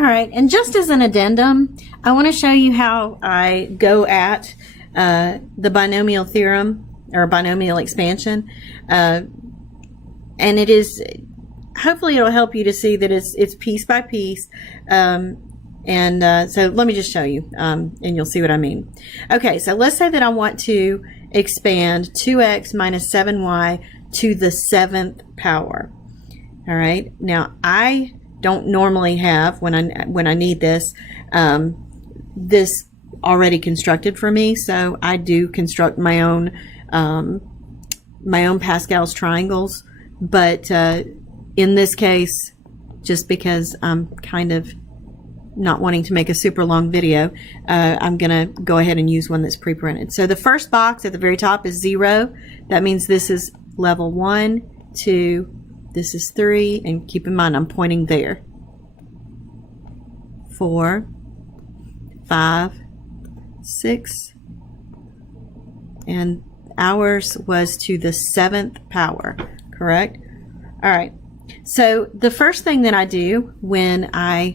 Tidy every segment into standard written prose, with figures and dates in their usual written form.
All right, and just as an addendum, I want to show you how I go at the binomial theorem or binomial expansion. And it is, hopefully it'll help you to see that it's piece by piece. So let me just show you, and you'll see what I mean. Okay, so let's say that I want to expand 2x minus 7y to the 7th power. All right, now I don't normally have, when I need this, this already constructed for me, so I do construct my own Pascal's triangles. But in this case, just because I'm kind of not wanting to make a super long video, I'm gonna go ahead and use one that's pre-printed. So the first box at the very top is 0. That means this is level 1, 2, this is 3, and keep in mind I'm pointing there. 4, 5, 6, and ours was to the 7th power, correct? All right, so the first thing that I do when I've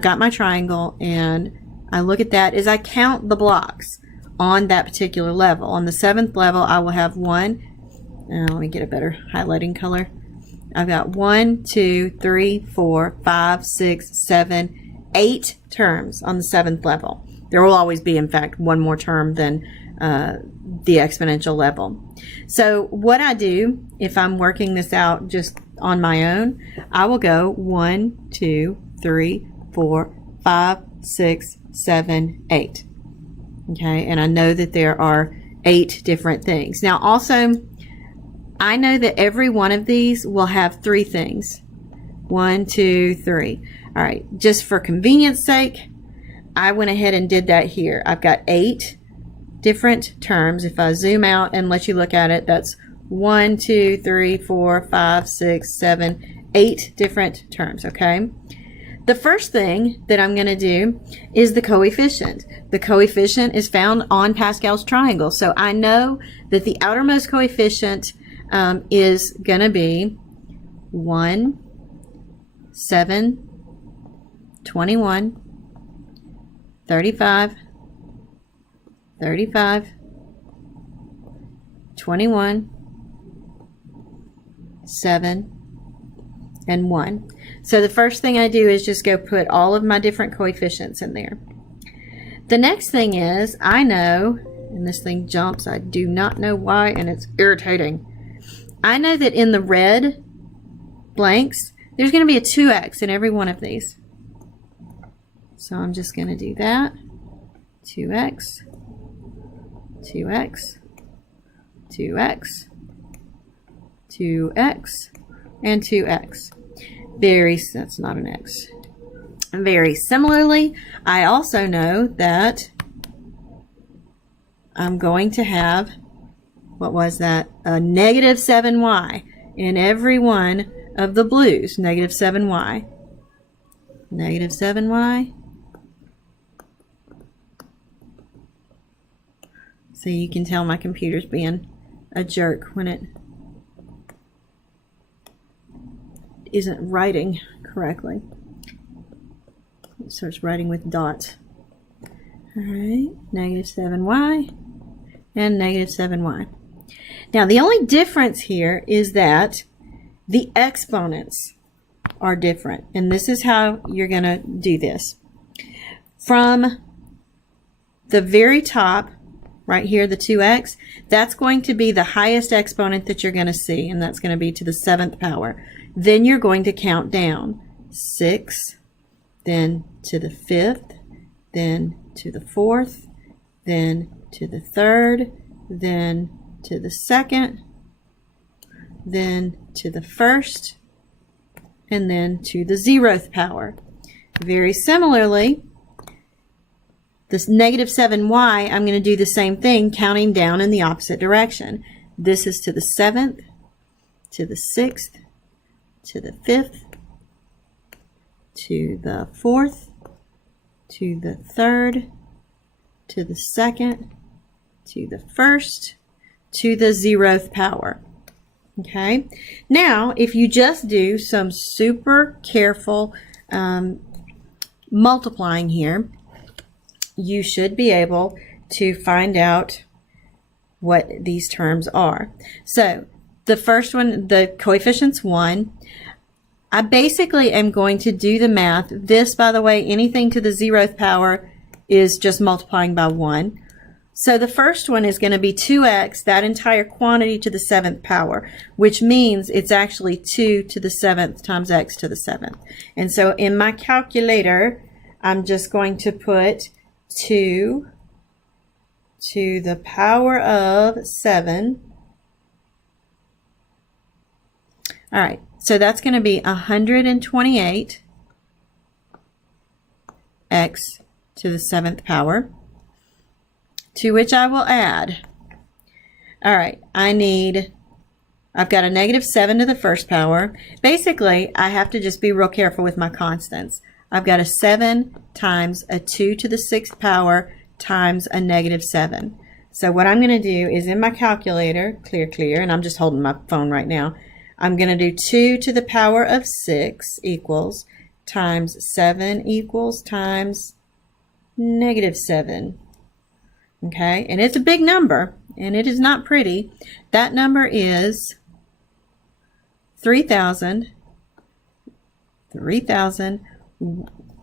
got my triangle and I look at that is I count the blocks on that particular level. On the 7th level, I will have 1. Let me get a better highlighting color. I've got 1, 2, 3, 4, 5, 6, 7, 8 terms on the 7th level. There will always be, in fact, one more term than the exponential level. So what I do, if I'm working this out just on my own, I will go 1, 2, 3, 4, 5, 6, 7, 8. Okay, and I know that there are 8 different things. Now also, I know that every one of these will have 3 things. 1, 2, 3. All right, just for convenience sake, I went ahead and did that here. I've got 8 different terms. If I zoom out and let you look at it, that's 1, 2, 3, 4, 5, 6, 7, 8 different terms, okay? The first thing that I'm going to do is the coefficient. The coefficient is found on Pascal's triangle. So I know that the outermost coefficient is going to be 1, 7, 21, 35, 35, 21, 7, and 1. So the first thing I do is just go put all of my different coefficients in there. The next thing is, I know, and this thing jumps, I do not know why, and it's irritating. I know that in the red blanks, there's going to be a 2x in every one of these. So I'm just going to do that. 2x, 2x, 2x, 2x, and 2x. That's not an x. Very similarly, I also know that I'm going to have, what was that? A negative 7y in every one of the blues. Negative 7y. Negative 7y. So you can tell my computer's being a jerk when it isn't writing correctly. It starts writing with dots. Alright, negative 7y and negative 7y. Now the only difference here is that the exponents are different, and this is how you're going to do this. From the very top, right here, the 2x, that's going to be the highest exponent that you're going to see, and that's going to be to the 7th power. Then you're going to count down 6, then to the 5th, then to the 4th, then to the 3rd, then to the 2nd, then to the 1st, and then to the 0th power. Very similarly, this negative 7y, I'm going to do the same thing, counting down in the opposite direction. This is to the 7th, to the 6th, to the 5th, to the 4th, to the 3rd, to the 2nd, to the 1st, to the 0th power. Okay, now if you just do some super careful multiplying here, you should be able to find out what these terms are. So the first one, the coefficient's 1. I basically am going to do the math. This, by the way, anything to the 0th power is just multiplying by 1. So the first one is going to be 2x, that entire quantity to the 7th power, which means it's actually 2 to the 7th times x to the 7th. And so in my calculator, I'm just going to put 2 to the power of 7. All right, so that's going to be 128 x to the 7th power, to which I will add, all right, I've got a negative 7 to the first power. Basically, I have to just be real careful with my constants. I've got a 7 times a 2 to the 6th power times a negative 7. So what I'm going to do is in my calculator, clear, and I'm just holding my phone right now, I'm going to do 2 to the power of 6 equals times 7 equals times negative 7. Okay, and it's a big number, and it is not pretty. That number is 3,000,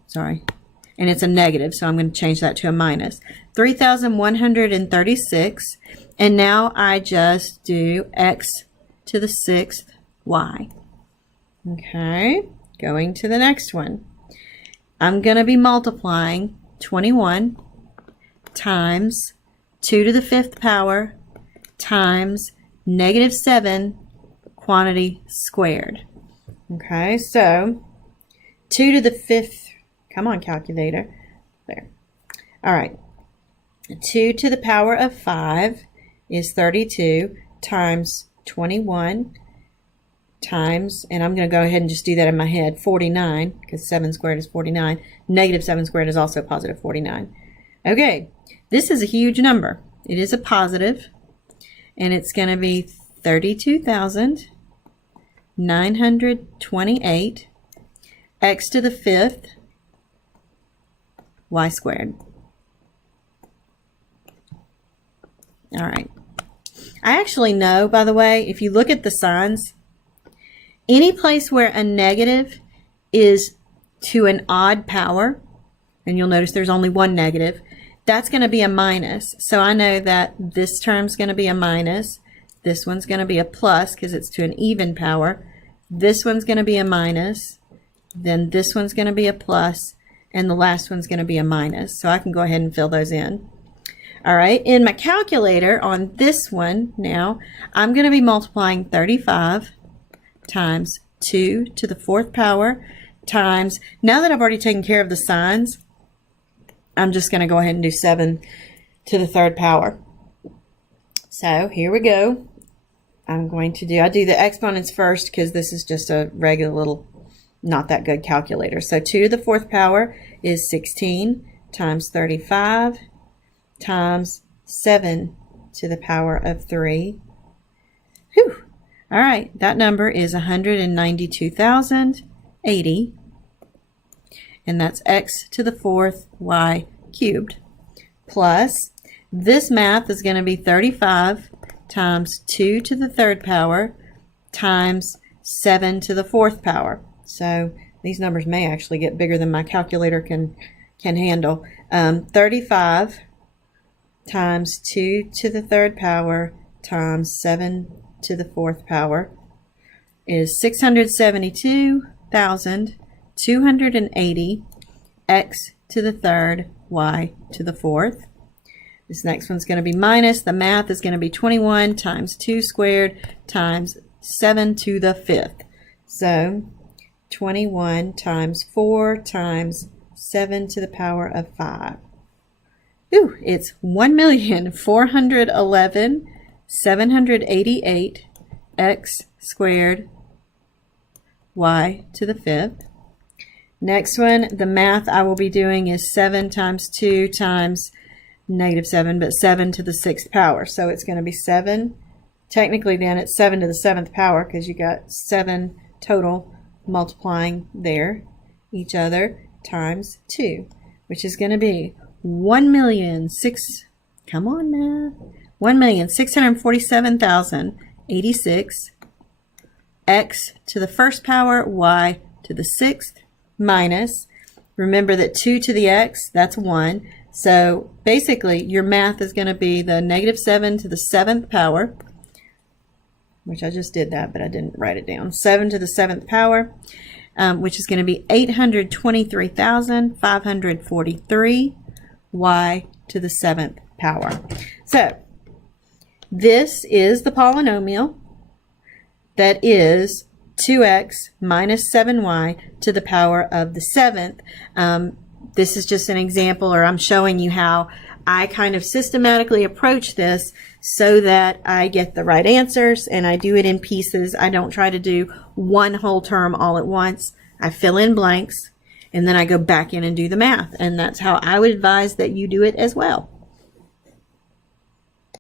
sorry, and it's a negative, so I'm going to change that to a minus. 3,136, and now I just do x to the 6th y. Okay, going to the next one. I'm going to be multiplying 21 times 2 to the 5th power times negative 7 quantity squared. Okay, so 2 to the 5th, come on calculator, there. All right, 2 to the power of 5 is 32 times 21 times, and I'm going to go ahead and just do that in my head, 49, because 7 squared is 49. Negative 7 squared is also positive 49. Okay, this is a huge number. It is a positive, and it's going to be 32,928 x to the 5th y squared. All right. I actually know, by the way, if you look at the signs, any place where a negative is to an odd power, and you'll notice there's only one negative, that's going to be a minus. So I know that this term's going to be a minus. This one's going to be a plus because it's to an even power. This one's going to be a minus. Then this one's going to be a plus. And the last one's going to be a minus. So I can go ahead and fill those in. All right, in my calculator on this one now, I'm going to be multiplying 35 times 2 to the 4th power times, now that I've already taken care of the signs, I'm just going to go ahead and do 7 to the 3rd power. So here we go. I do the exponents first because this is just a regular little, not that good calculator. So 2 to the 4th power is 16 times 35 times 7 to the power of 3. Whew. All right, that number is 192,080. And that's x to the 4th y cubed, plus this math is going to be 35 times 2 to the 3rd power times 7 to the 4th power. So these numbers may actually get bigger than my calculator can handle. 35 times 2 to the 3rd power times 7 to the 4th power is 672,280 x to the 3rd y to the 4th. This next one's going to be minus. The math is going to be 21 times 2 squared times 7 to the 5th. So 21 times 4 times 7 to the power of 5. Ooh, it's 1,411,788 x squared y to the 5th. Next one, the math I will be doing is 7 times 2 times negative 7, but 7 to the 6th power. So it's going to be 7. Technically then it's 7 to the 7th power because you got 7 total multiplying there. each other times 2, which is going to be 1,006,000. Come on, math. 1,647,086 x to the first power, y to the 6th, minus, remember that 2 to the x, that's 1. So basically, your math is going to be the negative 7 to the 7th power, which I just did that, but I didn't write it down. 7 to the 7th power, which is going to be 823,543 y to the 7th power. So this is the polynomial that is 2x minus 7y to the power of the 7th. This is just an example, or I'm showing you how I kind of systematically approach this so that I get the right answers, and I do it in pieces. I don't try to do one whole term all at once. I fill in blanks, and then I go back in and do the math. And that's how I would advise that you do it as well.